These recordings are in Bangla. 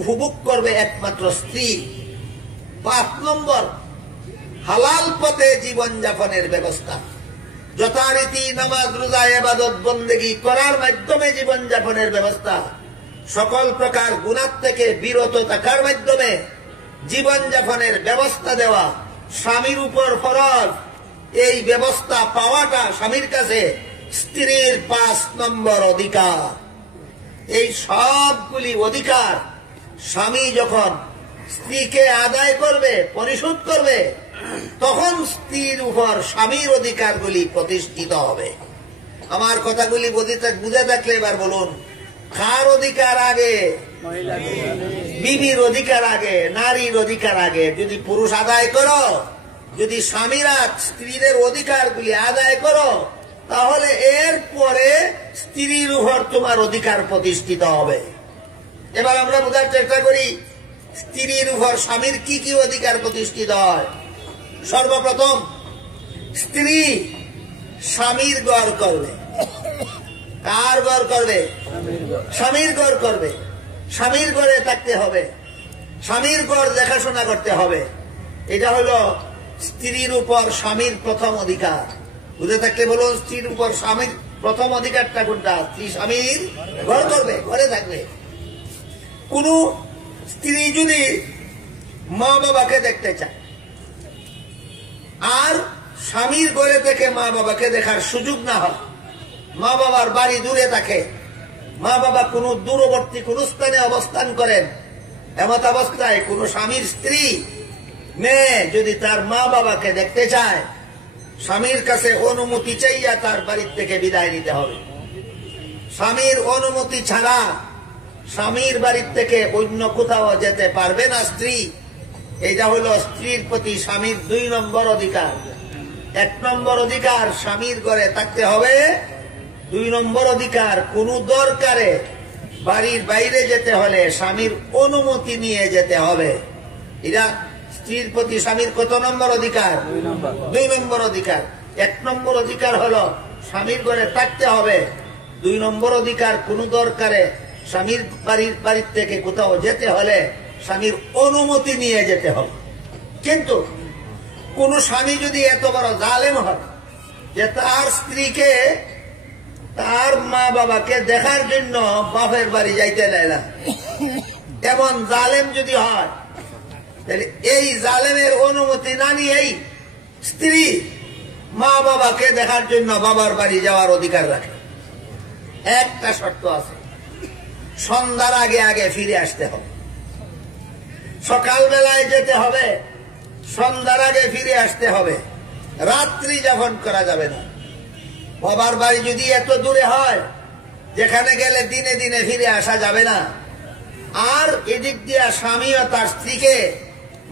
উপভোগ করবে একমাত্র স্ত্রী। 5 নম্বর, হালাল পথে জীবন যাপনের ব্যবস্থা, যথারীতি নামাজ রোজা ইবাদত বন্দেগী করার মাধ্যমে জীবন যাপনের ব্যবস্থা, সকল প্রকার গুনাহ থেকে বিরত থাকার মাধ্যমে জীবন যাপনের ব্যবস্থা দেওয়া স্বামীর উপর ফরজ। এই ব্যবস্থা পাওয়াটা স্বামীর কাছে স্ত্রীর 5 নম্বর অধিকার। এই সবগুলি অধিকার স্বামী যখন স্ত্রীকে আদায় করবে, পরিশোধ করবে, তখন স্ত্রীর উপর স্বামীর অধিকারগুলি প্রতিষ্ঠিত হবে। আমার কথাগুলি বুঝে থাকলে এবার বলুন, কার অধিকার আগে? বিবির অধিকার আগে, নারীর অধিকার আগে। যদি পুরুষ আদায় করো, যদি স্বামীরা স্ত্রীদের অধিকারগুলি আদায় করো, তাহলে এর পরে স্ত্রীর উপর তোমার অধিকার প্রতিষ্ঠিত হবে। এবার আমরা বোঝার চেষ্টা করি স্ত্রীর উপর স্বামীর কি কি অধিকার প্রতিষ্ঠিত হয়। সর্বপ্রথম, স্ত্রী স্বামীর ঘর করবে। কার ঘর করবে? স্বামীর ঘর করবে। স্বামীর ঘরে থাকতে হবে, স্বামীর ঘর দেখাশোনা করতে হবে। এটা হলো স্ত্রীর উপর স্বামীর প্রথম অধিকার। বুঝে থাকলে বলুন, স্ত্রীর উপর স্বামীর প্রথম অধিকারটা কোনটা? স্ত্রী স্বামীর ঘর করবে, ঘরে থাকবে। কোন স্ত্রী যদি মা বাবাকে দেখতে চায় আর স্বামীর ঘরে থেকে মা বাবাকে দেখার সুযোগ না হয়, মা বাবার বাড়ি দূরে থাকে, মা বাবা কোনো দূরবর্তী কোন স্থানে অবস্থান করেন, এমত অবস্থায় কোন স্বামীর স্ত্রী মেয়ে যদি তার মা বাবাকে দেখতে চায়, স্বামীর কাছে অনুমতি চাইয়া তার বাড়ির থেকে বিদায় নিতে হবে। স্বামীর অনুমতি ছাড়া স্বামীর বাড়ির থেকে অন্য কোথাও যেতে পারবে না স্ত্রী। এটা হলো স্ত্রীর প্রতি স্বামীর 2 নম্বর অধিকার। 1 নম্বর অধিকার স্বামীর ঘরে থাকতে হবে। 2 নম্বর অধিকার, কোন দরকারে বাড়ির বাইরে যেতে হলে স্বামীর অনুমতি নিয়ে যেতে হবে। এটা স্ত্রীর প্রতি স্বামীর কত নম্বর অধিকার? 2 নম্বর অধিকার। 1 নম্বর অধিকার হলো স্বামীর ঘরে থাকতে হবে। 2 নম্বর অধিকার, কোন দরকারে স্বামীর বাড়ির থেকে কোথাও যেতে হলে স্বামীর অনুমতি নিয়ে যেতে হবে। কিন্তু কোন স্বামী যদি এত বড় জালেম হয় যে তার স্ত্রীকে তার মা বাবাকে দেখার জন্য বাপের বাড়ি যাইতে দেয় না, এমন জালেম যদি হয়, তাহলে এই জালেমের অনুমতি না নিয়েই স্ত্রী মা বাবাকে দেখার জন্য বাবার বাড়ি যাওয়ার অধিকার রাখে। একটা শর্ত আছে, সন্ধ্যার আগে আগে ফিরে আসতে হবে। সকালবেলায় যেতে হবে, সন্ধ্যার আগে ফিরে আসতে হবে। রাত্রি যাপন করা যাবে না। বাবার বাড়ি যদি এত দূরে হয় যেখানে গেলে দিনে দিনে ফিরে আসা যাবে না, আর এদিক দিয়ে স্বামীও তার স্ত্রীকে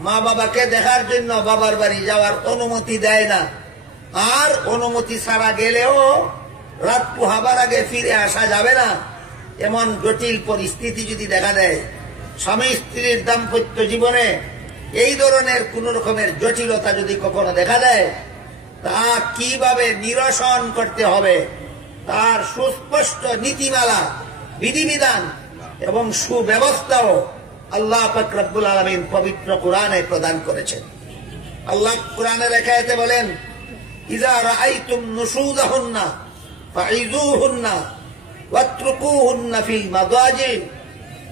মা বাবাকে দেখার জন্য বাবার বাড়ি যাওয়ার অনুমতি দেয় না, আর অনুমতি ছাড়া গেলেও রাত পোহাবার আগে ফিরে আসা যাবে না, এমন জটিল পরিস্থিতি যদি দেখা দেয়, স্বামী স্ত্রীর দাম্পত্য জীবনে এই ধরনের কোন রকমের জটিলতা যদি কখনো দেখা দেয়, তা কিভাবে নিরসন করতে হবে তার সুস্পষ্ট নীতিমালা, বিধিবিধান এবং সুব্যবস্থাও আল্লাহ পাক রব্বুল আলামিন পবিত্র কোরআনে প্রদান করেছেন। আল্লাহ কোরআনের আয়াতে বলেন, ইযা রাআইতুম নুশুযাহুন্না ফাইযুহুন্না ওয়াতরুকুহুন্না ফিল মাদাজি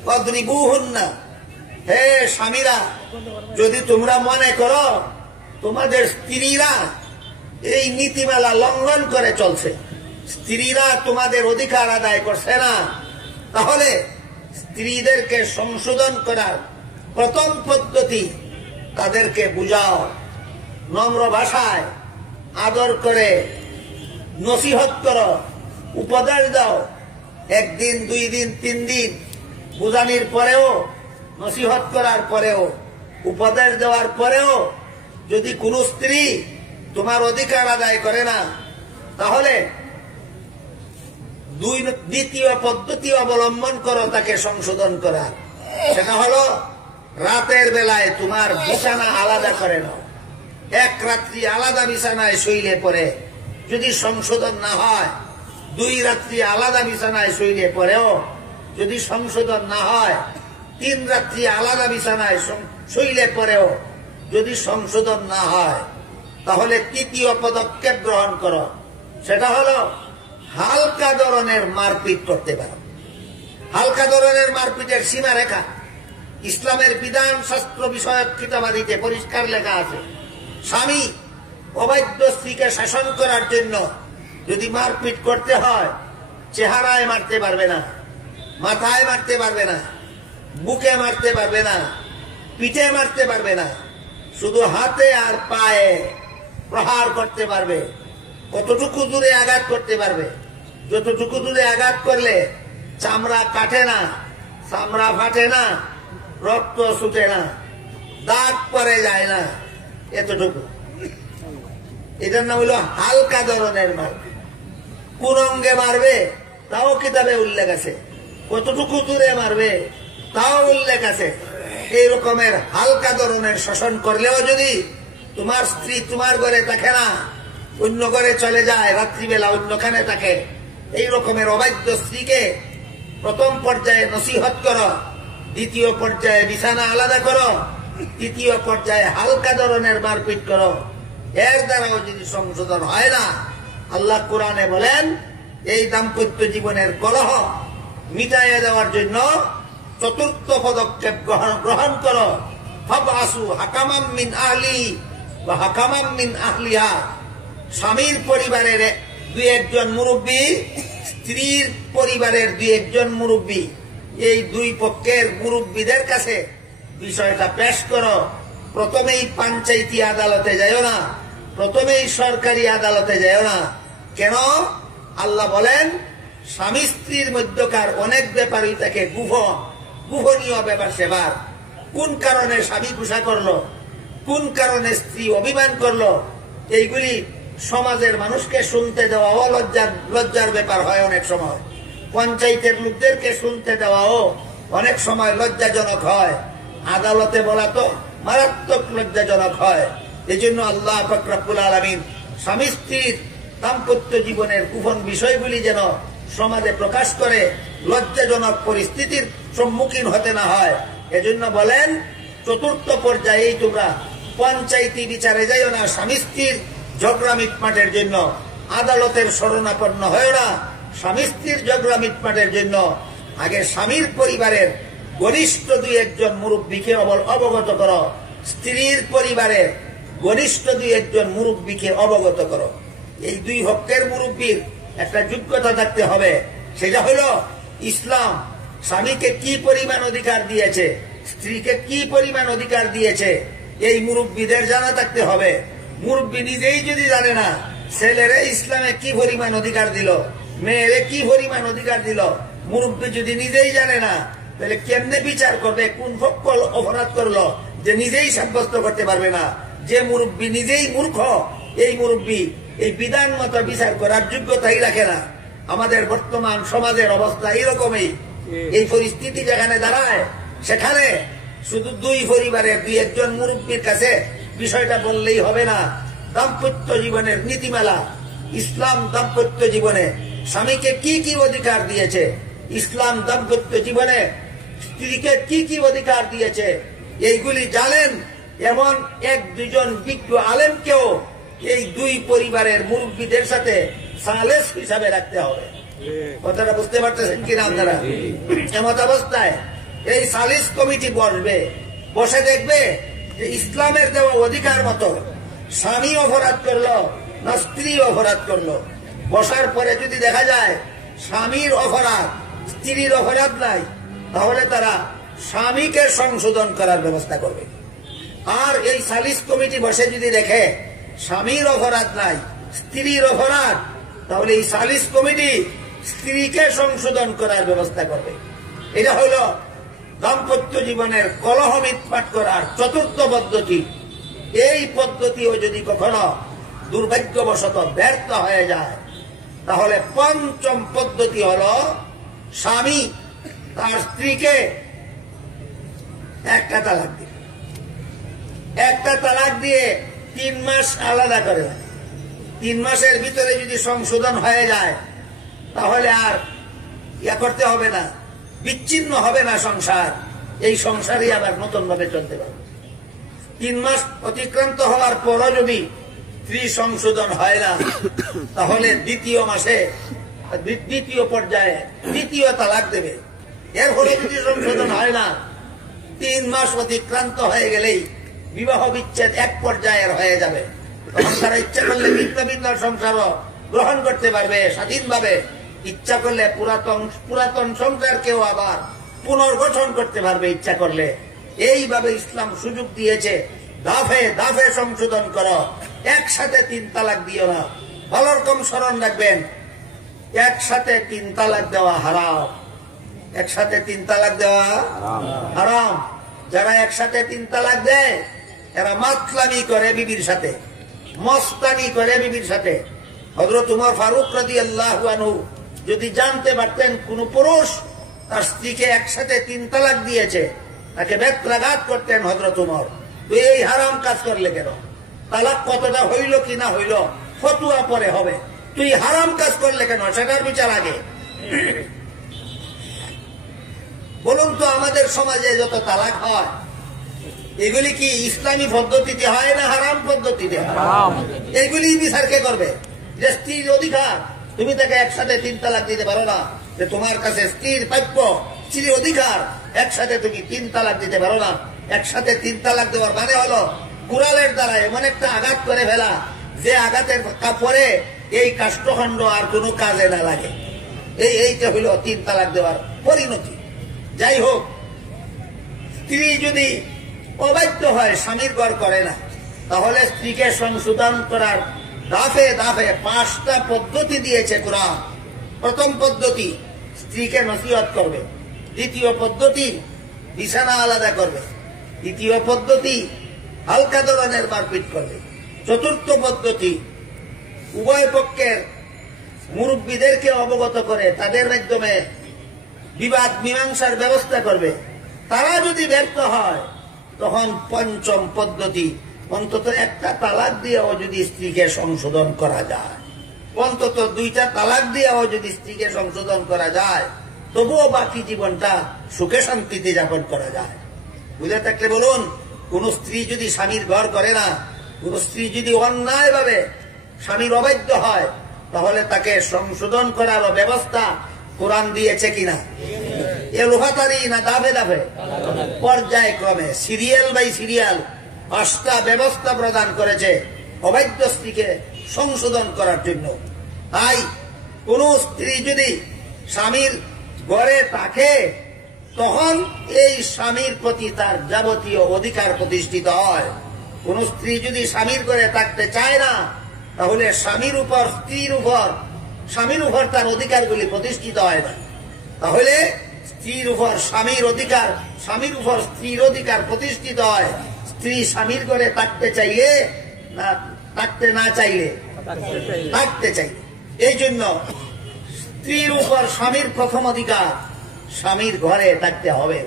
ওয়াদরিবুহুন্না। হে স্বামীরা, যদি তোমরা মনে করো তোমাদের স্ত্রীরা এই নীতিমালা লঙ্ঘন করে চলছে, স্ত্রীরা তোমাদের অধিকার আদায় করছে না, তাহলে স্ত্রীদেরকে সংশোধন করার প্রথম পদ্ধতি তাদেরকে বুঝাও, নম্র ভাষায় আদর করে নসিহত করো, উপদেশ দাও। 1 দিন 2 দিন 3 দিন বুঝানির পরেও, নসিহত করার পরেও, উপদেশ দেওয়ার পরেও যদি কোন স্ত্রী তোমার অধিকার আদায় করে না, তাহলে দ্বিতীয় পদ্ধতি অবলম্বন করো তাকে সংশোধন করা। সেটা হলো রাতের বেলায় তোমার বিছানা আলাদা করে নাও। 1 রাত্রি আলাদা বিছানায় শুইলে পরে যদি সংশোধন না হয়, 2 রাত্রি আলাদা বিছানায় শুইলে পরেও যদি সংশোধন না হয়, 3 রাত্রি আলাদা বিছানায় শুইলে পরেও যদি সংশোধন না হয়, তাহলে তৃতীয় পদক্ষেপ গ্রহণ করো, সেটা হলো হালকা ধরনের মারপিট করতে পারো। হালকা ধরনের মারপিটের সীমারেখা ইসলামের বিধান শাস্ত্র বিষয়ক কিতাবাদিতে পরিষ্কার লেখা আছে। স্বামী অবাধ্য স্ত্রীকে শাসন করার জন্য যদি মারপিট করতে হয়, চেহারায় মারতে পারবে না, মাথায় মারতে পারবে না, বুকে মারতে পারবে না, পিঠে মারতে পারবে না, শুধু হাতে আর পায়ে প্রহার করতে পারবে। কতটুকু দূরে আঘাত করতে পারবে? যতটুকু দূরে আঘাত করলে চামড়া কাটে না, চামড়া ফাটে না, রক্ত ছুটে না, দাগ পরে যায় না, এতটুকু। এটার নাম হইল হালকা ধরনের মারপিট। কোন অঙ্গে মারবে তাও কিতাবে উল্লেখ আছে, কতটুকু দূরে মারবে তাও উল্লেখ আছে। এই রকমের হালকা ধরনের শাসন করলেও যদি তোমার স্ত্রী তোমার ঘরে থাকে না, অন্য ঘরে চলে যায়, রাত্রিবেলা অন্যখানে থাকে, এই রকমের অবাধ্য স্ত্রীকে প্রথম পর্যায়ে নসিহত করো, দ্বিতীয় পর্যায়ে বিছানা আলাদা করো, তৃতীয় পর্যায়ে হালকা ধরনের মারপিট করো। এর দ্বারাও যদি সংশোধন হয় না, আল্লাহ কোরআনে বলেন এই দাম্পত্য জীবনের কলহ মিটাইয়ে দেওয়ার জন্য চতুর্থ পদক্ষেপ গ্রহণ করো। ফাবআসু হাকামান মিন আহলি ওয়া হাকামান মিন আহলিহা। স্বামীর পরিবারের 2-1 মুরব্বী, স্ত্রীর পরিবারের 2-1 মুরব্বী, এই 2 পক্ষের মুরব্বীদের কাছে বিষয়টা পেশ করো। প্রথমেই পঞ্চায়েতি আদালতে যাও না, প্রথমেই সরকারি আদালতে যাও না। কেন? আল্লাহ বলেন স্বামী স্ত্রীর মধ্যকার অনেক ব্যাপারই থাকে গুহনীয় ব্যাপার সেবার। কোন কারণে স্বামী গুসা করলো, কোন কারণে স্ত্রী অভিমান করলো, এইগুলি সমাজের মানুষকে শুনতে দেওয়াও লজ্জার ব্যাপার হয় অনেক সময়। পঞ্চায়েতের লোকদেরকে শুনতে দেওয়াও অনেক সময় লজ্জাজনক হয়। আদালতে বলা তো মারাত্মক লজ্জাজনক হয়। এই জন্য আল্লাহ পাক রব্বুল আলামিন স্বামী স্ত্রীর দাম্পত্য জীবনের গোপন বিষয়গুলি যেন সমাজে প্রকাশ করে লজ্জাজনক পরিস্থিতির সম্মুখীন হতে না হয়, এজন্য বলেন চতুর্থ পর্যায়েই তোমরা পঞ্চায়েতি বিচারে যাইও না। স্বামী স্ত্রীর ঝগড়া মিটমাটের জন্য আদালতের শরণাপন্ন হয় না। স্বামী স্ত্রীর ঝগড়া মিটমাটের জন্য আগে স্বামীর পরিবারের ঘনিষ্ঠ 2-1 মুরব্বীকে অবগত করো, স্ত্রীর পরিবারের ঘনিষ্ঠ 2-1 মুরব্বীকে অবগত করো। এই 2 হকের মুরব্বীর একটা যোগ্যতা থাকতে হবে। সেটা হলো ইসলাম স্বামীকে কি পরিমাণ অধিকার দিয়েছে, স্ত্রীকে কি পরিমাণ অধিকার দিয়েছে, এই মুরব্বীদের জানা থাকতে হবে। মুরব্বী নিজেই যদি জানে না ছেলেরে ইসলামে কি পরিমাণ অধিকার দিল, মেয়েরে কি পরিমাণ অধিকার দিল, মুরব্বী যদি নিজেই জানে না, তাহলে কেমনে বিচার করবে, কোন পক্ষ অপরাধ করলো যে নিজেই সাব্যস্ত করতে পারবে না। যে মুরব্বী নিজেই মূর্খ, এই মুরব্বী এই বিধান মতো বিচার করার যোগ্যতাই রাখে না। আমাদের বর্তমান সমাজের অবস্থা এইরকমই। এই পরিস্থিতি যেখানে দাঁড়ায়, সেখানে শুধু 2 পরিবারের 2-1 মুরব্বীর কাছে বিষয়টা বললেই হবে না। দাম্পত্য জীবনের নীতিমালা, ইসলাম দাম্পত্য জীবনে স্বামীকে কি কি অধিকার দিয়েছে, ইসলাম দাম্পত্য জীবনে স্ত্রীকে কি কি অধিকার দিয়েছে, এইগুলি জানেন এমন 1-2 বিজ্ঞ আলেমকেও এই 2 পরিবারের মুরব্বীদের সাথে সালেস হিসাবে রাখতে হবে। কথাটা বুঝতে পারতেছেন কিনা আপনারা? এমত অবস্থায় এই সালিস কমিটি বসবে, বসে দেখবে যে ইসলামের দেওয়া অধিকার মতো স্বামী অপরাধ করলো না স্ত্রী অপরাধ করলো। বসার পরে যদি দেখা যায় স্বামীর অপরাধ স্ত্রীর অপরাধ নাই, তাহলে তারা স্বামীকে সংশোধন করার ব্যবস্থা করবে। আর এই সালিস কমিটি বসে যদি দেখে স্বামীর অপরাধ নাই, স্ত্রীর অপরাধ, তাহলে এই সালিস কমিটি স্ত্রীকে সংশোধন করার ব্যবস্থা করবে। এটা হলো দাম্পত্য জীবনের কলহ মিটমাট করার চতুর্থ পদ্ধতি। এই পদ্ধতিও যদি কখনো দুর্ভাগ্যবশত ব্যর্থ হয়ে যায়, তাহলে পঞ্চম পদ্ধতি হলো স্বামী তার স্ত্রীকে একটা তালাক দিবে। একটা তালাক দিয়ে 3 মাস আলাদা করে, 3 মাসের ভিতরে যদি সংশোধন হয়ে যায়, তাহলে আর ইয়া করতে হবে না, বিচ্ছিন্ন হবে না সংসার। এই সংসারই আবার নতুন ভাবে চলতে পারবে। 3 মাস অতিক্রান্ত হওয়ার পরও যদি স্ত্রী সংশোধন হয় না, তাহলে দ্বিতীয় মাসে দ্বিতীয় পর্যায়ে দ্বিতীয় তালাক দেবে। এরপরে যদি সংশোধন হয় না, 3 মাস অতিক্রান্ত হয়ে গেলেই বিবাহ বিচ্ছেদ এক পর্যায়ের হয়ে যাবে। তখন তারা ইচ্ছা করলে ভিন্ন ভিন্ন সংসারও গ্রহণ করতে পারবে স্বাধীনভাবে। ইচ্ছা করলে পুরাতন সংসারকেও আবার পুনর্গঠন করতে পারবে ইচ্ছা করলে। এইভাবে ইসলাম সুযোগ দিয়েছে, দাফে দাফে সংশোধন করো, একসাথে 3 তালাক দিও না। ভালো রকম স্মরণ রাখবেন, একসাথে 3 তালাক দেওয়া হারাম। একসাথে 3 তালাক দেওয়া হারাম। যারা একসাথে 3 তালাক দেয় এরা মাতলামি করে বিবির সাথে, মস্তানি করে বিবির সাথে। হযরত উমর ফারুক রাদিয়াল্লাহু আনহু যদি জানতে পারতেন কোন পুরুষ তার স্ত্রীকে একসাথে 3 তালাক দিয়েছে, তাকে বেত্রাঘাত করতেন হযরত উমর। তুই এই হারাম কাজ করলে কেন? তালাক কতটা হইল কি না হইল ফতোয়া পরে হবে, তুই হারাম কাজ করলে কেন সেটার বিচার আগে। বলুন তো, আমাদের সমাজে যত তালাক হয় এগুলি কি ইসলামী পদ্ধতিতে হয় না হারাম পদ্ধতিতে হয়? এগুলি বিচার কে করবে? যে স্ত্রীর অধিকার, তুমি তাকে একসাথে 3 তালাক দিতে পারো না, যে তোমার কাছে স্ত্রীর প্রাপ্য, স্ত্রীর অধিকার, একসাথে তুমি 3 তালাক দিতে পারো না। একসাথে 3 তালাক দেওয়ার মানে হলো কুড়ালের দ্বারা এমন একটা আঘাত করে ফেলা যে আঘাতের পরে এই কাষ্ঠখণ্ড আর কোনো কাজে না লাগে। এইটা হইল 3 তালাক দেওয়ার পরিণতি। যাই হোক, স্ত্রী যদি অবাধ্য হয়, স্বামীর ঘর করে না, তাহলে স্ত্রীকে সংশোধন করার দাফে দাফে 5টা পদ্ধতি দিয়েছে কোরআন। প্রথম পদ্ধতি, স্ত্রীকে নসিহত করবে। দ্বিতীয় পদ্ধতি, বিছানা আলাদা করবে। তৃতীয় পদ্ধতি, হালকা ধরনের মারপিট করবে। চতুর্থ পদ্ধতি, উভয় পক্ষের মুরব্বীদেরকে অবগত করে তাদের মাধ্যমে বিবাদ মীমাংসার ব্যবস্থা করবে। তারা যদি ব্যর্থ হয়, তখন পঞ্চম পদ্ধতি, অন্তত একটা তালাক দিয়েও যদি স্ত্রীকে সংশোধন করা যায়, অন্তত 2টা তালাক দিয়েও যদি স্ত্রীকে সংশোধন করা যায়, তবুও বাকি জীবনটা সুখে শান্তিতে যাপন করা যায়। বুঝে থাকলে বলুন, কোন স্ত্রী যদি স্বামীর ঘর করে না, কোন স্ত্রী যদি অন্যায়ভাবে স্বামীর অবাধ্য হয়, তাহলে তাকে সংশোধন করার ব্যবস্থা কোরআন দিয়েছে কিনা? এ লোহাতারি না দাফে দাফে পর্যায়ক্রমে সিরিয়াল বাই সিরিয়াল 5টা ব্যবস্থা প্রদান করেছে অবাধ্য স্ত্রীকে সংশোধন করার জন্য। তাই কোন স্ত্রী যদি স্বামীর ঘরে থাকে, তখন এই স্বামীর প্রতি তার যাবতীয় অধিকার প্রতিষ্ঠিত হয়। কোন স্ত্রী যদি স্বামীর ঘরে থাকতে চায় না, তাহলে স্বামীর উপর তার অধিকারগুলি প্রতিষ্ঠিত হয় না। তাহলে স্ত্রীর উপর স্বামীর অধিকার, স্বামীর উপর স্ত্রীর অধিকার প্রতিষ্ঠিত হয়। স্ত্রী স্বামীর ঘরে থাকতে চাইলে না থাকতে না চাইলে থাকতে চাইলে। এই জন্য স্ত্রীর উপর স্বামীর প্রথম অধিকার, স্বামীর ঘরে থাকতে হবে।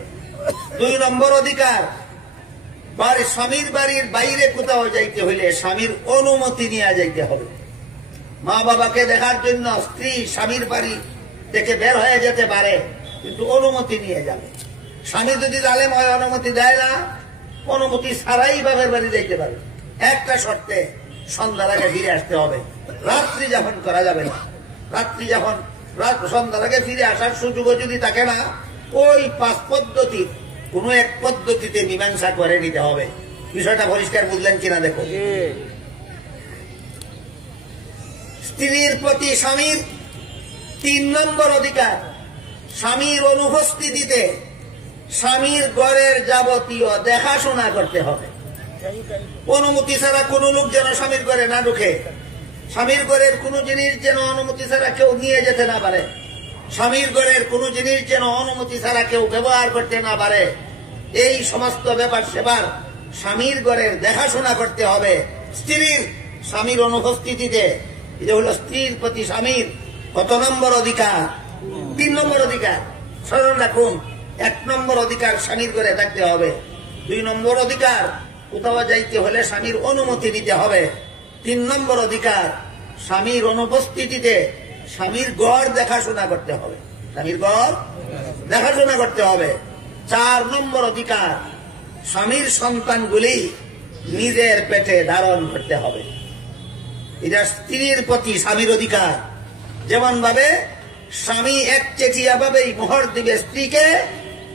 2 নম্বর অধিকার, স্বামীর বাড়ির বাইরে কোথাও যাইতে হইলে স্বামীর অনুমতি নিয়ে যাইতে হবে। মা বাবাকে দেখার জন্য স্ত্রী স্বামীর বাড়ি থেকে বের হয়ে যেতে পারে, কিন্তু অনুমতি নিয়ে যাবে। স্বামী যদি জালেম হয়, অনুমতি দেয় না, অনুমতি ছাড়াই বাবার বাড়ি যাইতে পারে। একটা শর্তে, সন্ধ্যার আগে ফিরে আসতে হবে। রাত্রি যাপন করা যাবে না। সন্ধ্যার আগে ফিরে আসার সুযোগও যদি থাকে না, ওই 5 পদ্ধতির কোন এক পদ্ধতিতে মীমাংসা করে নিতে হবে। বিষয়টা পরিষ্কার বুঝলেন কিনা দেখো। স্ত্রীর প্রতি স্বামীর 3 নম্বর অধিকার, স্বামীর অনুপস্থিতিতে স্বামীর ঘরের যাবতীয় দেখাশোনা করতে হবে। অনুমতি ছাড়া কোন লোক যেন স্বামীর ঘরে না ঢুকে, স্বামীর ঘরের কোন জিনিস যেন অনুমতি ছাড়া কেউ নিয়ে যেতে না পারে, স্বামীর ঘরের কোন জিনিস যেন অনুমতি ছাড়া কেউ ব্যবহার করতে না পারে। এই সমস্ত ব্যাপার সেবার স্বামীর ঘরের দেখাশোনা করতে হবে স্ত্রীর স্বামীর অনুপস্থিতিতে। এটা হলো স্ত্রীর প্রতি স্বামীর কত নম্বর অধিকার? 3 নম্বর অধিকার। স্মরণ রাখুন, 1 নম্বর অধিকার স্বামীর ঘরে থাকতে হবে। 2 নম্বর অধিকার, কোথাও যাইতে হলে স্বামীর অনুমতি নিতে হবে। 3 নম্বর অধিকার, স্বামীর অনুপস্থিতিতে স্বামীর ঘর দেখাশোনা করতে হবে। স্বামীর ঘর দেখাশোনা করতে হবে। 4 নম্বর অধিকার, স্বামীর সন্তানগুলি নিজের পেটে ধারণ করতে হবে। এটা স্ত্রীর প্রতি স্বামীর অধিকার। যেমন ভাবে স্বামী একচেটিয়া ভাবেই মোহর দিবে স্ত্রীকে,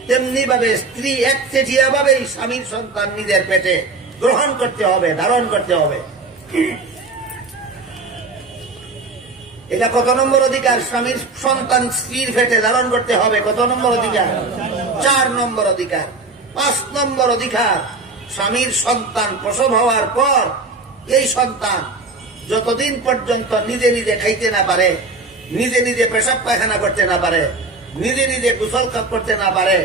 তেমনি ভাবে স্ত্রী একচেটিয়া ভাবেই স্বামীর সন্তান নিজের পেটে গ্রহণ করতে হবে, ধারণ করতে হবে। এটা কত নম্বর অধিকার? স্বামীর সন্তান স্ত্রীর পেটে ধারণ করতে হবে। কত নম্বর অধিকার? 4 নম্বর অধিকার। 5 নম্বর অধিকার, স্বামীর সন্তান প্রসব হওয়ার পর এই সন্তান যতদিন পর্যন্ত নিজে নিজে খাইতে না পারে, নিজে নিজে পেশাব পায়খানা করতে না পারে, নিজে নিজে গোসল করতে না পারে,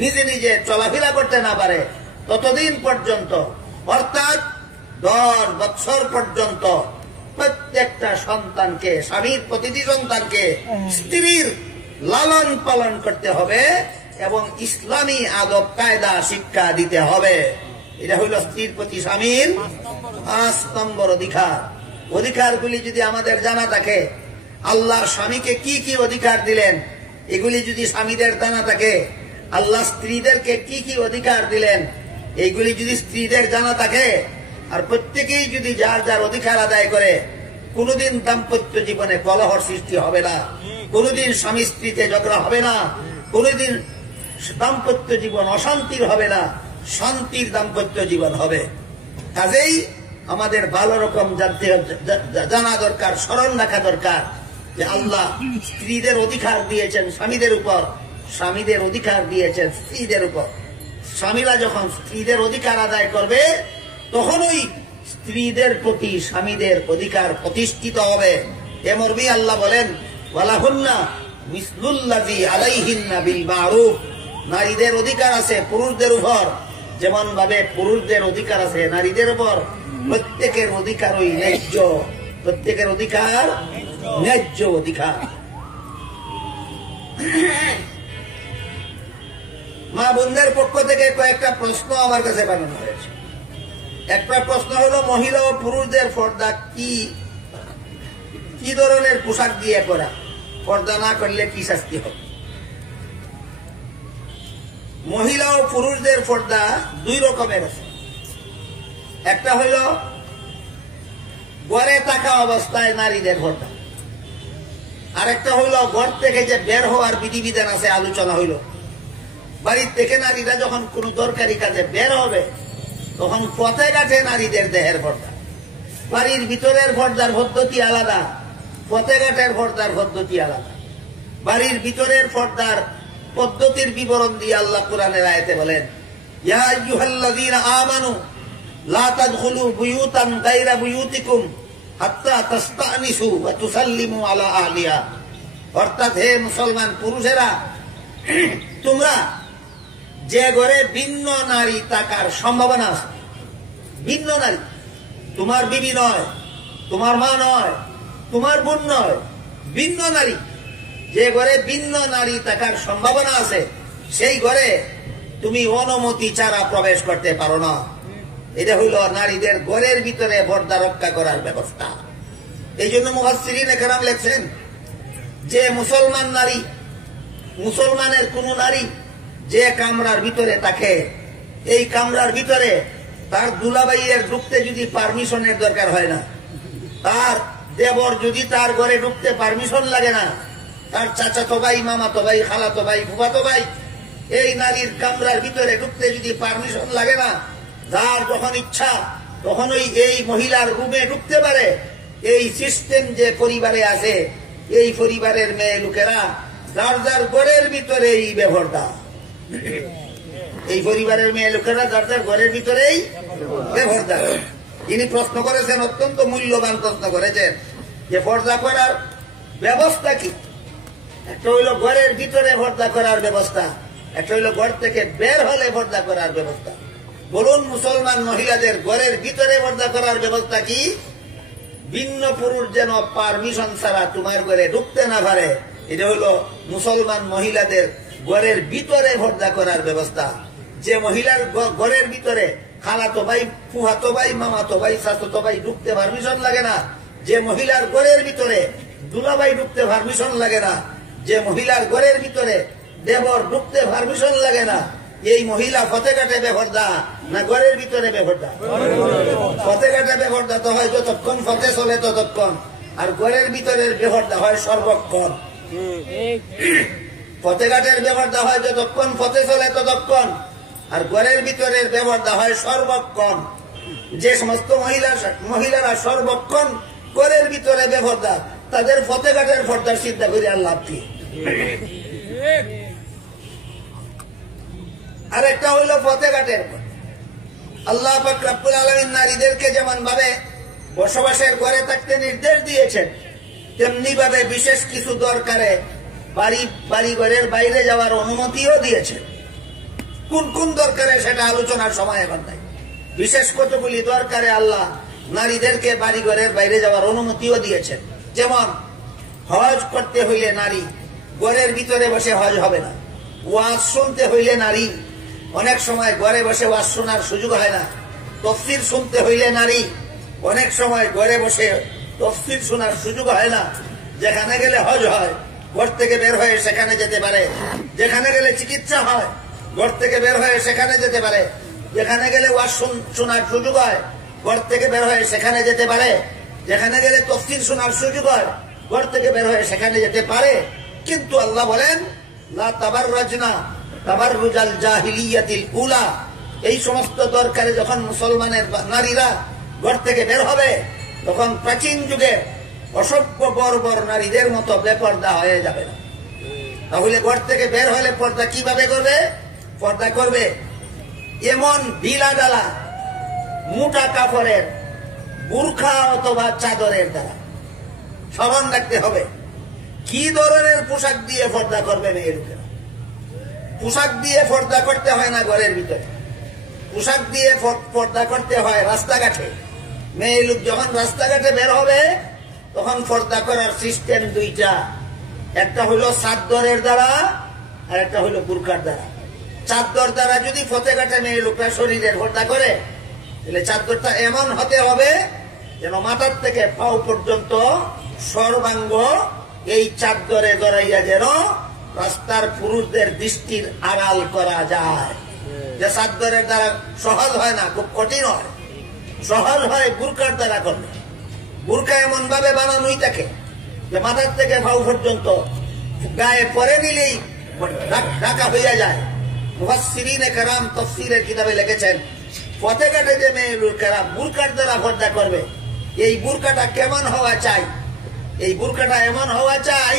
নিজে নিজে চলাফেরা করতে না পারে, ততদিন পর্যন্ত, অর্থাৎ 10 বছর পর্যন্ত প্রত্যেকটা সন্তানকে, স্বামীর প্রতিটি সন্তানকে স্ত্রীর লালন পালন করতে হবে এবং ইসলামী আদব কায়দা শিক্ষা দিতে হবে। এটা হইল স্ত্রীর প্রতি স্বামীর 5 নম্বর অধিকার। অধিকারগুলি যদি আমাদের জানা থাকে, আল্লাহ স্বামীকে কি কি অধিকার দিলেন এগুলি যদি স্বামীদের জানা থাকে, আল্লাহ স্ত্রীদেরকে কি কি অধিকার দিলেন এইগুলি যদি স্ত্রীদের জানা থাকে, আর প্রত্যেকেই যদি যার যার অধিকার আদায় করে, কোনদিন দাম্পত্য জীবনে কলহর সৃষ্টি হবে না, কোনদিন স্বামী স্ত্রীতে ঝগড়া হবে না, কোনদিন দাম্পত্য জীবন অশান্তির হবে না, শান্তির দাম্পত্য জীবন হবে। কাজেই আমাদের ভালো রকম জানা দরকার, স্মরণ রাখা দরকার যে আল্লাহ স্ত্রীদের অধিকার দিয়েছেন স্বামীদের উপর, স্বামীদের অধিকার দিয়েছেন স্ত্রীদের উপর। স্বামীরা যখন স্ত্রীদের অধিকার আদায় করবে, তখনই স্ত্রীদের প্রতি স্বামীদের অধিকার প্রতিষ্ঠিত হবে। এ মর্মে আল্লাহ বলেন, ওয়ালাহুন্না মিসলুল্লাযী আলাইহিন্না বিল মারুফ। নারীদের অধিকার আছে পুরুষদের উপর, যেমন ভাবে পুরুষদের অধিকার আছে নারীদের উপর। প্রত্যেকের অধিকার ওই ন্যায্য, প্রত্যেকের অধিকার ন্যায্য অধিকার। মা বোনদের পক্ষ থেকে কয়েকটা প্রশ্ন আমার কাছে বানানো হয়েছে। একটা প্রশ্ন হলো, মহিলা ও পুরুষদের পর্দা কি ধরনের পোশাক দিয়ে করা, পর্দা না করলে কি শাস্তি হবে? মহিলা ও পুরুষদের পর্দা 2 রকমের আছে। একটা হইল ঘরে থাকা অবস্থায় নারীদের পর্দা, আর একটা হইল ঘর থেকে যে বের হওয়ার বিধিবিধান আছে আলোচনা হইল। বাড়ির থেকে নারীরা যখন কোন দরকারি কাজে বের হবে, তখন পথে ঘাটে নারীদের দেহের পর্দা। বাড়ির ভিতরের পর্দার পদ্ধতি আলাদা, পথে ঘাটের পর্দার পদ্ধতি আলাদা। বাড়ির ভিতরের পর্দার পদ্ধতির বিবরণ দিয়ে আল্লাহ কোরআনের আয়াতে বলেন, ইয়া আইয়ুহাল্লাযীনা আমানু লা তাদখুলু বুয়ুতান গায়রা বুয়ুতিকুম হাত্তা তাস্তানিসু ওয়া তুসাল্লিমু আলা আহলিহা। অর্থাৎ হে মুসলমান পুরুষেরা, তোমরা যে ঘরে ভিন্ন নারী থাকার সম্ভাবনা আছে, ভিন্ন নারী, তোমার বিবি নয়, তোমার মা নয়, তোমার বোন নয়, ভিন্ন নারী, যে ঘরে ভিন্ন নারী থাকার সম্ভাবনা আছে, সেই ঘরে তুমি অনুমতি ছাড়া প্রবেশ করতে পারো না। এটা হইল নারীদের ঘরের ভিতরে পর্দা রক্ষা করার ব্যবস্থা। এই জন্য মুফাসসিরিন একরাম লেখছেন যে মুসলমান নারী, মুসলমানের কোন নারী যে কামরার ভিতরে থাকে, এই কামরার ভিতরে তার দুলাভাইয়ের ঢুকতে যদি পারমিশনের দরকার হয় না, তার দেবর যদি তার ঘরে ঢুকতে পারমিশন লাগে না, তার চাচাতো ভাই, মামাতো ভাই, খালাতো ভাই, ফুফাতো ভাই, এই নারীর কামরার ভিতরে ঢুকতে যদি পারমিশন লাগে না, যার যখন ইচ্ছা তখনই এই মহিলার রুমে ঢুকতে পারে। এই সিস্টেম যে পরিবারে আছে, এই পরিবারের মেয়ে লোকেরা যার যার ঘরের ভিতরেই বেপরদা। এই পরিবারের মেয়ে লোকেরা যার যার ঘরের ভিতরেই বেপরদা। যিনি প্রশ্ন করেছেন অত্যন্ত মূল্যবান প্রশ্ন করেছেন যে পর্দা করার ব্যবস্থা কি। একটা হইল ঘরের ভিতরে পর্দা করার ব্যবস্থা, একটা হইল ঘর থেকে বের হলে পর্দা করার ব্যবস্থা। বলুন মুসলমান মহিলাদের ঘরের ভিতরে পর্দা করার ব্যবস্থা কি? ভিন্ন পুরুষ যেন পারমিশন ছাড়া তোমার ঘরে ঢুকতে না পারে, এটা হলো মুসলমান মহিলাদের ঘরের ভিতরে পর্দা করার ব্যবস্থা। যে মহিলার ঘরের ভিতরে খালাতো ভাই, ফুফাতো ভাই, মামাতো ভাই, চাচাতো ভাই ঢুকতে পারমিশন লাগে না, যে মহিলার ঘরের ভিতরে দুলাভাই ঢুকতে পারমিশন লাগে না, যে মহিলার ঘরের ভিতরে দেবর ঢুকতে পারমিশন লাগে না, এই মহিলা ফতেঘাটে বেপরদা না ঘরের ভিতরে বেপরদা? ফতেঘাটে বেপরদা তো হয় যতক্ষণ ফতে চলে ততক্ষণ, আর ঘরের ভিতরের বেপরদা হয় সর্বক্ষণ। ফতেঘাটের বেপরদা হয় যতক্ষণ ফতে চলে ততক্ষণ, আর ঘরের ভিতরের বেপরদা হয় সর্বক্ষণ। যে সমস্ত মহিলারা সর্বক্ষণ ঘরের ভিতরে বেপরদা, তাদের ফতেঘাটের পর্দার চিন্তা করে আর লাভ কি? আর একটা হইল ফতেঘাটের। আল্লাহ পাক রব্বুল আলামিন নারীদেরকে যেমন ভাবে বসবাসের ঘরে থাকতে নির্দেশ দিয়েছেন, তেমনি ভাবে বিশেষ কিছু দরকারে বাড়ি ঘরের বাইরে যাওয়ার অনুমতিও দিয়েছেন। কোন কোন দরকারে সেটা আলোচনার সময় এখন নাই। বিশেষ কতগুলি দরকারে আল্লাহ নারীদেরকে বাড়ি ঘরের বাইরে যাওয়ার অনুমতিও দিয়েছেন। যেমন হজ করতে হইলে নারী ঘরের ভিতরে বসে হজ হবে না। ওয়াজ শুনতে হইলে নারী অনেক সময় ঘরে বসে ওয়াজ শোনার সুযোগ হয় না। তাফসীর শুনতে হইলে নারী অনেক সময় ঘরে বসে তাফসীর শোনার সুযোগ হয় না। যেখানে গেলে হজ হয় ঘর থেকে বের হয়ে সেখানে যেতে পারে, যেখানে গেলে চিকিৎসা হয় ঘর থেকে বের হয়ে সেখানে যেতে পারে, যেখানে গেলে ওয়াজ শোনার সুযোগ হয় ঘর থেকে বের হয়ে সেখানে যেতে পারে, যেখানে গেলে তাফসীর শোনার সুযোগ হয় ঘর থেকে বের হয়ে সেখানে যেতে পারে। কিন্তু আল্লাহ বলেন লা তাবাররাজনা তাবাররুজাল জাহিলিয়াতিল উলা। এই সমস্ত দরকারে যখন মুসলমানের নারীরা ঘর থেকে বের হবে, তখন প্রাচীন যুগে অসভ্য বর্বর নারীদের মতো বেপর্দা হয়ে যাবে না। তাহলে ঘর থেকে বের হলে পর্দা কিভাবে করবে? পর্দা করবে এমন ঢিলা ডালা মোটা কাপড়ের বুরখা অথবা চাদরের দ্বারা। স্মরণ রাখতে হবে কি ধরনের পোশাক দিয়ে পর্দা করবে মেয়ে লোকেরা। পোশাক দিয়ে পর্দা করতে হয় না ঘরের ভিতরে, পোশাক দিয়ে পর্দা করতে হয় রাস্তাঘাটে। মেয়ে লোক যখন রাস্তাঘাটে বের হবে তখন পর্দা করার সিস্টেম দুইটা, একটা হলো চাদরের দ্বারা আর একটা হলো বুরকার দ্বারা। চাদর দ্বারা যদি ফতেঘাটে মেয়ে লোকরা শরীরের পর্দা করে, তাহলে চাদরটা এমন হতে হবে যেন মাথার থেকে পাও পর্যন্ত সর্বাঙ্গ এই চাদরে জড়াইয়া যেন রাস্তার পুরুষদের দৃষ্টির আড়াল করা যায়। যে চাদরের দ্বারা সহজ হয় না, খুব কঠিন হয়। সহজ হয় বুরকার দ্বারা করলে। বুরকা এমন ভাবে বানানোই থাকে যে মাথার থেকে পাও পর্যন্ত গায়ে পরে নিলেই ঢাকা হইয়া যায়। মুফাসসিরিনে কেরাম তাফসীরের কিতাবে লিখেছেন, ফতেঘাটে যে মেয়ে লোকেরা বুরকার দ্বারা পর্দা করবে, এই বুরকাটা কেমন হওয়া চাই? এই বুরকাটা এমন হওয়া চাই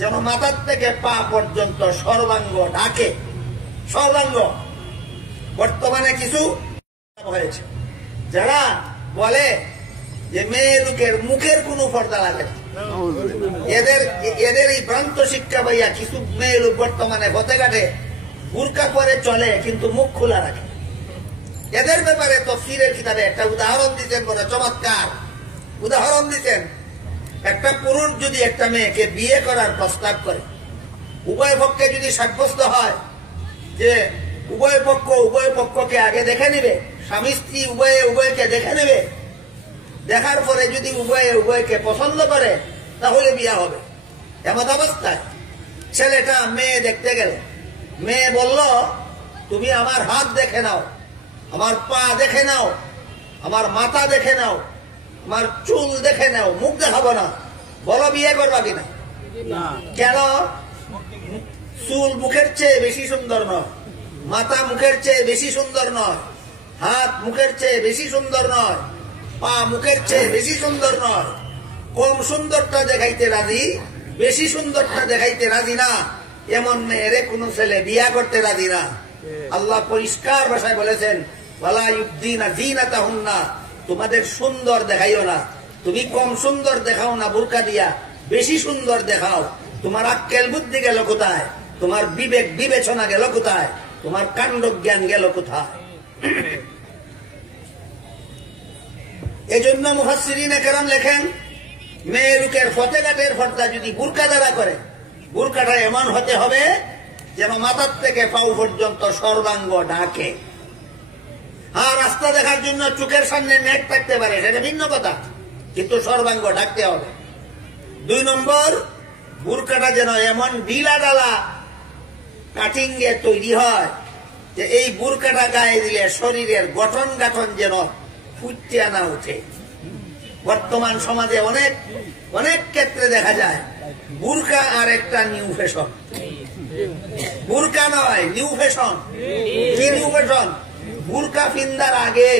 যেন মাথার থেকে পা পর্যন্ত সর্বাঙ্গ ঢাকে। সর্বাঙ্গ বর্তমানে কিছু হয়েছে যারা বলে যে মেয়ে লোকের মুখের কোনো পর্দা লাগে না। এদের এই ভ্রান্ত শিক্ষা পাইয়া কিছু মেয়ে লোক বর্তমানে ফতেঘাটে বুরকা পরে চলে কিন্তু মুখ খোলা রাখে। এদের ব্যাপারে তাফসীরের কিতাবে একটা উদাহরণ দিতেন, বলে চমৎকার উদাহরণ দিতেন। একটা পুরুষ যদি একটা মেয়েকে বিয়ে করার প্রস্তাব করে, উভয় পক্ষে যদি সাব্যস্ত হয় যে উভয় পক্ষকে আগে দেখে নেবে, স্বামী স্ত্রী উভয়কে দেখে নেবে, দেখার পরে যদি উভয়কে পছন্দ করে তাহলে বিয়ে হবে। এমন অবস্থায় ছেলেটা মেয়ে দেখতে গেল, মেয়ে বলল তুমি আমার হাত দেখে নাও, আমার পা দেখে নাও, আমার মাথা দেখে নাও, আমার চুল দেখে নাও, মুখ দেখাবো না, বলো বিয়ে করবা কিনা? কেন? চুল মুখের চেয়ে বেশি সুন্দর নয়, মাথা মুখের চেয়ে বেশি সুন্দর নয়, হাত মুখের চেয়ে বেশি সুন্দর নয়, পা মুখের চেয়ে বেশি সুন্দর নয়। কম সুন্দরটা দেখাইতে রাজি, বেশি সুন্দরটা দেখাইতে রাজি না, এমন মেয়েরে কোন ছেলে বিয়া করতে রাজি না। আল্লাহ পরিষ্কার ভাষায় বলেছেন, ওয়ালা ইউবদিনা যিনাতাহুন্না, তোমাদের সুন্দর দেখাইও না। তুমি কম সুন্দর দেখাও না বুরকা দিয়া, বেশি সুন্দর দেখাও। তোমার আক্কেল বুদ্ধি গেল কোথায়? তোমার বিবেক বিবেচনা গেল কোথায়? তোমার কাণ্ড জ্ঞান গেল কোথায়? এই জন্য মুফাসসিরিনে কেরাম লেখেন, মেয়ে লোকের ফতেঘাটের পর্দা যদি বুরকা দ্বারা করে, বুরকাটা এমন হতে হবে যেন মাথার থেকে পাও পর্যন্ত সর্বাঙ্গ ঢাকে। হ্যাঁ, রাস্তা দেখার জন্য চোখের সামনে নেট থাকতে পারে, সেটা ভিন্ন কথা, কিন্তু সর্বাঙ্গ ঢাকতে হবে। 2 নম্বর, বুরকাটা যেন এমন ঢিলা ডালা কাটিং এ তৈরি হয় যে এই বুরকাটা গায়ে দিলে শরীরের গঠন গাঠন যেন ফুটিয়া না উঠে। বর্তমান সমাজে অনেক অনেক ক্ষেত্রে দেখা যায় বুরকা আর একটা নিউ ফ্যাশন। বুরকা নয়, নিউ ফ্যাশন। কি নিউ ফ্যাশন? বুরকা পিন্দার আগে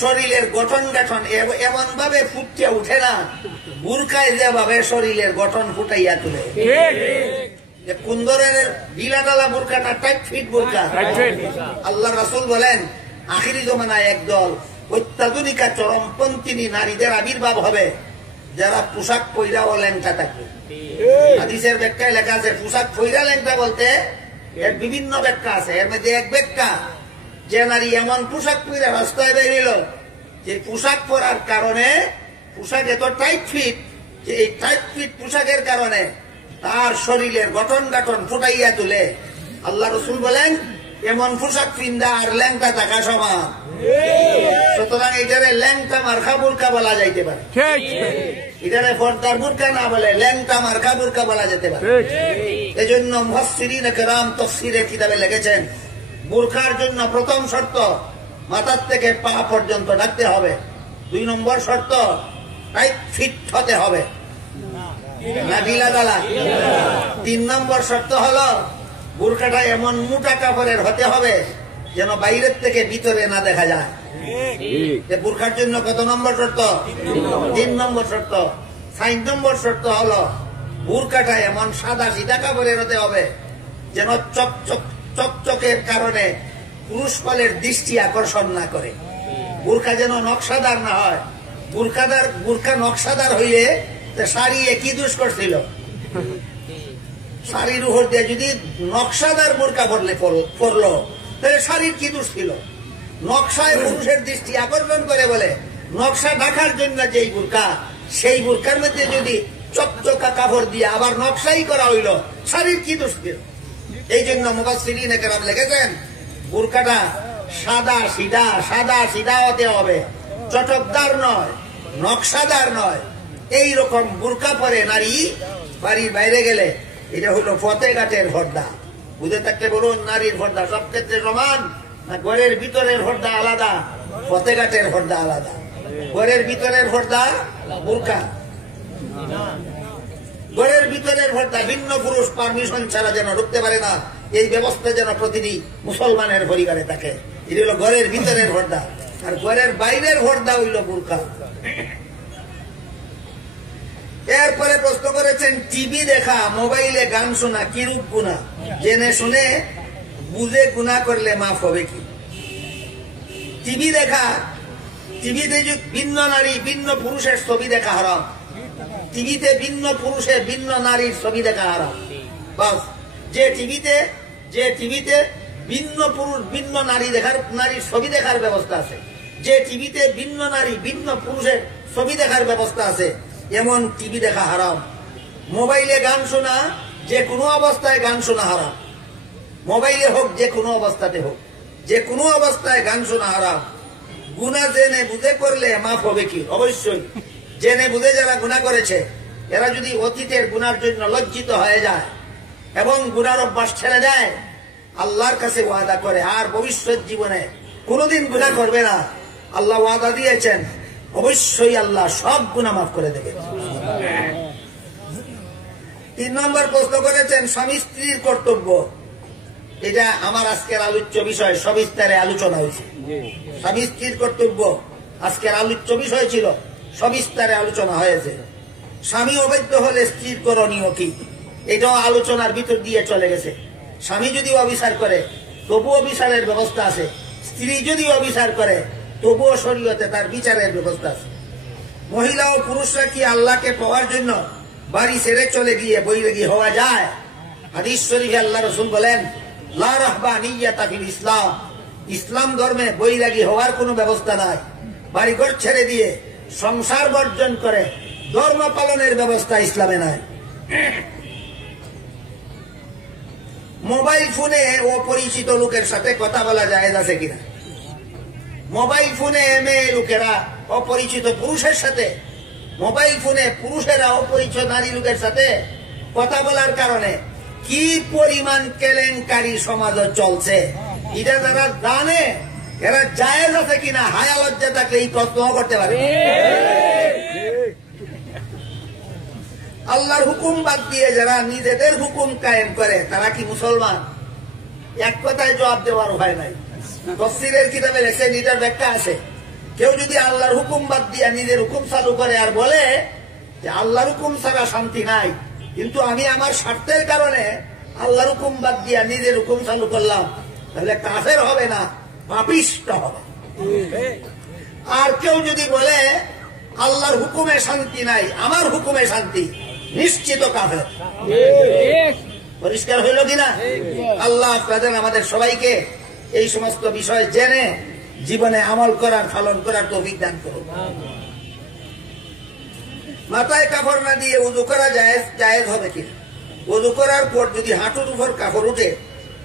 শরীরের গঠন গাঠন এমন ভাবে ফুটিয়া উঠে না, বুরকায় যেভাবে শরীরের গঠন ফুটাইয়া তুলে। কোন ধরনের ঢিলাঢালা বুরকাটা? টাইট ফিট বুরকা। আল্লাহ রাসূল বলেন আখিরি জমানায় একদল অত্যাধুনিকা চরমপন্থী নারীদের আবির্ভাব হবে, যারা পোশাক পইরাও ল্যাংটা থাকবে। হাদিসের ব্যাখ্যায় লেখা আছে পোশাক পইরা ল্যাংটা বলতে এর বিভিন্ন ব্যাখ্যা আছে। এর মধ্যে এক ব্যাখ্যা, যে নারী এমন পোশাক পইরা রাস্তায় বেরিল যে পোশাক পরার কারণে পোশাক এত টাইট ফিট যে এই টাইট ফিট পোশাকের কারণে তার শরীরের গঠন গাঠন ফুটাইয়া তুলে। আল্লাহ রাসূল বলেন এমন পোশাক পিন্দা আর ল্যাংটা থাকা সমান। সুতরাং এটারে ল্যাংটা মার্কা বুরকা বলা যাইতে পারে। এটারে পর্দার বুরকা না বলে ল্যাংটা মার্কা বুরকা বলা যেতে পারে। এই জন্য মুফাসসিরিন কেরাম তাফসীরের কিতাবে লিখেছেন বুরকার জন্য প্রথম শর্ত মাথার থেকে পা পর্যন্ত ঢাকতে হবে। 2 নম্বর শর্ত টাইট ফিট হতে হবে, না ঢিলাঢালা। 3 নম্বর শর্ত হলো বুরকাটা এমন মোটা কাপড়ের হতে হবে যেন বাইরের থেকে ভিতরে না দেখা যায়। বুরকার জন্য কত নম্বর শর্ত? 3 নম্বর শর্ত। 4 নম্বর শর্ত হলো বুরকাটা এমন সাদা সিধা কাপড়ের হতে হবে যেন চকচকের কারণে পুরুষ ফলের দৃষ্টি আকর্ষণ না করে। বুরকা যেন নকশাদার না হয়। বুরকা নকশাদার হইলে শাড়ি একই দোষ করছিল। শাড়ির উপর দিয়ে যদি নকশাদার বুরকা পরলো তাহলে শাড়ির কি দোষ ছিল? নকশায় পুরুষের দৃষ্টি আকর্ষণ করে বলে নকশা ঢাকার জন্য যেই বুরকা, সেই বুরকার মধ্যে যদি চকচকা কাপড় দিয়ে আবার নকশাই করা হইল, শাড়ির কি দোষ ছিল? এই জন্য মুফাসসিরিন কেরাম লিখেছেন বুরকাটা সাদা সিধা হতে হবে, চটকদার নয়, নকশাদার নয়। এই রকম বুরকা পরে নারী বাড়ির বাইরে গেলে এটা হলো ফতেঘাটের পর্দা। বুঝে থাকলে বলুন, নারীর পর্দা সব ক্ষেত্রে সমান না ঘরের ভিতরের পর্দা আলাদা, ফতেঘাটের পর্দা আলাদা? ঘরের ভিতরের পর্দা বুরকা, ঘরের ভিতরের পর্দা ভিন্ন পুরুষ পারমিশন ছাড়া যেন ঢুকতে পারে না, এই ব্যবস্থা যেন প্রতিটি মুসলমানের পরিবারে থাকে। এটা হলো ঘরের ভিতরের পর্দা। আর ঘরের বাইরের পর্দা হইল বুরকা। এরপরে প্রশ্ন করেছেন টিভি দেখা, মোবাইলে গান শোনা কিরূপ গুনাহ? জেনে শুনে বুঝে গুনাহ করলে মাফ হবে কি? টিভি দেখা, টিভিতে ভিন্ন নারী ভিন্ন পুরুষের ছবি দেখা হারাম। টিভিতে ভিন্ন পুরুষের ভিন্ন নারীর ছবি দেখা হারাম। বাস, যে টিভিতে ভিন্ন পুরুষ ভিন্ন নারীর ছবি দেখার ব্যবস্থা আছে, যে টিভিতে ভিন্ন নারী ভিন্ন পুরুষের ছবি দেখার ব্যবস্থা আছে, এমন টিভি দেখা হারাম। মোবাইলে গান শোনা, যে কোনো অবস্থায় গান শোনা হারাম। মোবাইলে হোক, যে কোনো অবস্থাতে হোক, যে কোনো অবস্থায় গান শোনা হারাম। গুনাহ জেনে বুঝে করলে মাফ হবে কি? অবশ্যই। জেনে বুঝে যারা গুনাহ করেছে এরা যদি অতীতের গুনার জন্য লজ্জিত হয়ে যায় এবং গুনার অভ্যাস ছেড়ে দেয়, আল্লাহর কাছে ওয়াদা করে আর ভবিষ্যৎ জীবনে কোনোদিন গুনাহ করবে না। আল্লাহ ওয়াদা দিয়েছেন, অবশ্যই আল্লাহ সব গুনাহ মাফ করে দেবেন। 3 নম্বর প্রশ্ন করেছেন স্বামী স্ত্রীর কর্তব্য। এটা আমার আজকের আলোচ্য বিষয়, সবিস্তারে আলোচনা হয়েছে। স্বামী স্ত্রীর কর্তব্য আজকের আলোচ্য বিষয় ছিল, সবিস্তারে আলোচনা হয়েছে। স্বামী অবৈধ হলে স্ত্রীর করণীয় কি, এটাও আলোচনার ভিতর দিয়ে চলে গেছে। স্বামী যদি অবিচার করে তবুও বিচারের ব্যবস্থা আছে, স্ত্রী যদি অবিচার করে তবুও শরীয়তে তার বিচারের ব্যবস্থা আছে। মহিলা ও পুরুষরা কি আল্লাহকে পাওয়ার জন্য বাড়ি ছেড়ে চলে গিয়ে বৈরাগী হওয়া যায়? হাদিস শরীফে আল্লাহ রাসূল বলেন, লা রাহবানিয়াতা ফিল ইসলাম, ইসলাম ধর্মে বৈরাগী হওয়ার কোনো ব্যবস্থা নাই। বাড়িঘর ছেড়ে দিয়ে সংসার বর্জন করে ধর্ম পালনের ব্যবস্থা ইসলামে নাই। মোবাইল ফোনে অপরিচিত লোকের সাথে কথা বলা জায়েজ আছে কিনা? মোবাইল ফোনে মেয়ে লোকেরা অপরিচিত পুরুষের সাথে, মোবাইল ফোনে পুরুষেরা অপরিচিত নারী লোকের সাথে কথা বলার কারণে কি পরিমাণ কেলেঙ্কারি সমাজ চলছে এটা যারা জানে এরা জায়েজ আছে কিনা হায়া লজ্জা থাকলে এই প্রশ্ন করতে পারে। আল্লাহর হুকুম বাদ দিয়ে যারা নিজেদের হুকুম কায়েম করে তারা কি মুসলমান? এক কথায় জবাব দেওয়ার উপায় নাই। তফসিরের কিতাবে লেখেন এটার ব্যাখ্যা আছে, কেউ যদি আল্লাহর হুকুম বাদ দিয়ে নিজের হুকুম চালু করে আর বলে যে আল্লাহর হুকুম ছাড়া শান্তি নাই, কিন্তু আমি আমার স্বার্থের কারণে আল্লাহর হুকুম বাদ দিয়ে নিজের হুকুম চালু করলাম, তাহলে কাফের হবে না, পাপিষ্ট হবে। আর কেউ যদি বলে আল্লাহর হুকুমে শান্তি নাই, আমার হুকুমে শান্তি, নিশ্চিত কাফের। পরিষ্কার হইল কিনা? আল্লাহ আপনাদের আমাদের সবাইকে এই সমস্ত বিষয় জেনে জীবনে আমল করার, পালন করার তৌফিক দান করুন। মাথায় কাপড় না দিয়ে উযু করা জায়েজ হবে কিনা? উযু করার পর যদি হাঁটুর উপর কাপড় উঠে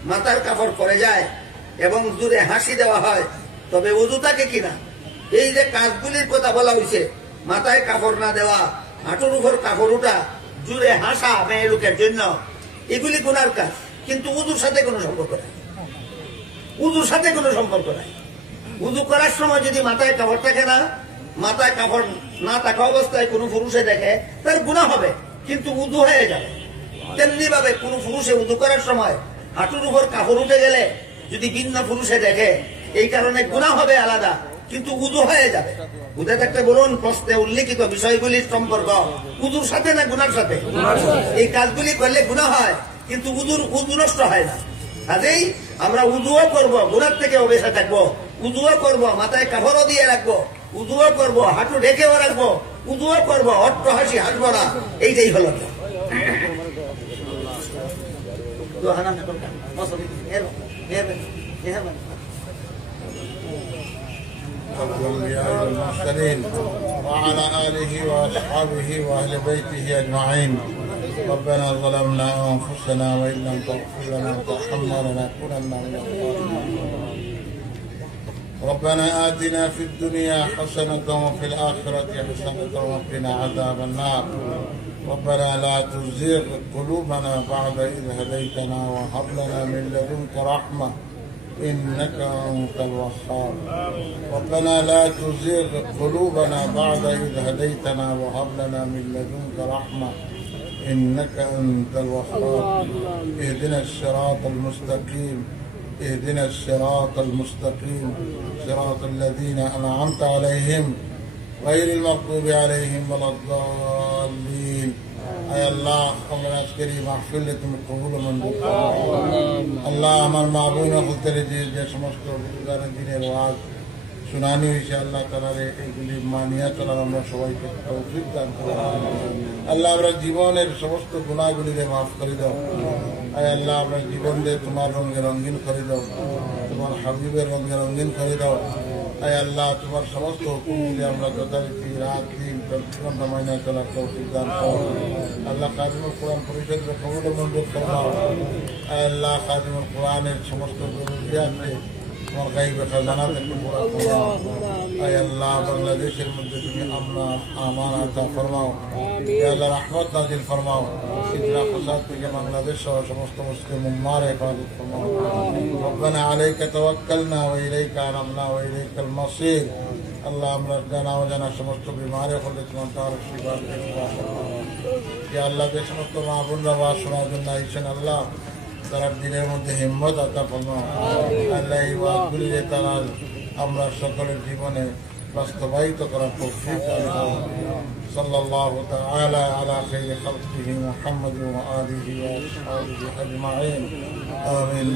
মাথার কাপড় পরে যায় এবং জুড়ে হাসি দেওয়া হয় তবে উযু থাকে কিনা? এই যে কাজগুলির কথা বলা হয়েছে, মাথায় কাপড় না দেওয়া, হাঁটুর উপর কাপড় উঠা, জুড়ে হাসা মেয়ে লোকের জন্য, এগুলি গুনার কাজ, কিন্তু উযুর সাথে কোনো সম্পর্ক নাই। উযুর সাথে কোনো সম্পর্ক নাই। উযু করার সময় যদি মাথায় কাপড় থাকে না, মাথায় কাপড় না থাকা অবস্থায় কোনো পুরুষে দেখে তার গুনাহ হবে, কিন্তু উযু হয়ে যাবে। তেমনি ভাবে কোন পুরুষে উযু করার সময় হাঁটুর উপর কাপড় উঠে গেলে যদি ভিন্ন পুরুষে দেখে, এই কারণে গুনাহ হবে আলাদা, কিন্তু উযু হয়ে যাবে। বুঝে থাকতে বলুন, প্রশ্নে উল্লেখিত বিষয়গুলির সম্পর্ক উযুর সাথে না গুনার সাথে? এই কাজগুলি করলে গুনাহ হয়, কিন্তু উযু নষ্ট হয় না। কাজেই আমরা উযুও করব, গুনার থেকে বেঁচে থাকবো, উযুও করব, মাথায় কাপড়ও দিয়ে রাখবো, উযুও করব, হাঁটু ঢেকেও রাখবো, উযুও করব, অট্ট হাসি হাসবো না। এইটাই হলো না। الأنبياء والمرسلين وعلى آله وأصحابه وأهل بيته أجمعين. ربنا ظلمنا أنفسنا وإن لم تغفر لنا وترحمنا لنكونن من الخاسرين. ربنا آتنا في الدنيا حسنة وفي الآخرة حسنة وقنا عذاب النار. ربنا لا تزغ قلوبنا بعد إذ هديتنا وهب لنا من لدنك رحمة إنك أنت الوهاب. ربنا لا تزغ قلوبنا بعد إذ هديتنا وهب لنا من لدنك رحمة إنك أنت الوهاب. اهدنا الصراط المستقيم، اهدنا الصراط المستقيم، صراط الذين أنعمت عليهم غير المغضوب عليهم ولا الضالين. আয় আল্লাহ, আমরা আজকের এই মাহফিলে তুমি কবুল ও মঞ্জুর করো। আল্লাহ, আমার মা বোনেরা বলতে যে সমস্ত দিনের ওয়াজ শুনানি হয়েছে, আল্লাহ তাআলার এইগুলি মানিয়া চলার আমরা সবাইকে তৌফিক দান করো। আল্লাহ, আমরা জীবনের সমস্ত গুনাহগুলিকে মাফ করে দাও। আয় আল্লাহ, আমরা জীবনকে তোমার রঙে রঙিন করে দাও, তোমার হাবিবের রঙে রঙিন করে দাও। আয় আল্লাহ, তোমার সমস্ত হুকুমগুলি আমরা যথারীতি রাত দিন 24 ঘন্টা মাইনা চলার তৌফিক দান করো। আল্লাহ, খাদিমুল কোরআন পরিষদকে কবুল ও মঞ্জুর ফরমাও। আয় আল্লাহ, খাদিমুল কোরআনের সমস্ত জরুরিয়াতকে তোমার গায়বে খাজানা থেকে পুরা ফরমাও। আয় আল্লাহ, বাংলাদেশের মধ্যে তুমি আমান আতা ফরমাও। আয় আল্লাহ, রহমত নাজিল ফরমাও। ফিতনা ফাসাদ থেকে বাংলাদেশ সহ সমস্ত মুসলিম উম্মার হেফাজত ফরমাও। রব্বানা আলাইকা তাওয়াক্কালনা ওয়া ইলাইকা আনাবনা ওয়া ইলাইকাল মাসির। আল্লাহ, আমরা জানা অজানা সমস্ত বিমারি হলে তোমার তার শিফা ইয়া আল্লাহ, যে সমস্ত মা বোনরা ওয়াজ শোনার জন্য আইছেন, আল্লাহ তার দিনের মধ্যে হিম্মত আতা ফরমাও। আল্লাহ, এই ওয়াজগুলি যে তারা আমরা সকলের জীবনে বাস্তবায়িত করার তৌফিক দান করো। সাল্লাল্লাহু তাআলা আলা খাইরি খালকিহি মুহাম্মাদ ওয়া আলিহি ওয়া আসহাবিহি আজমাইন। আমিন।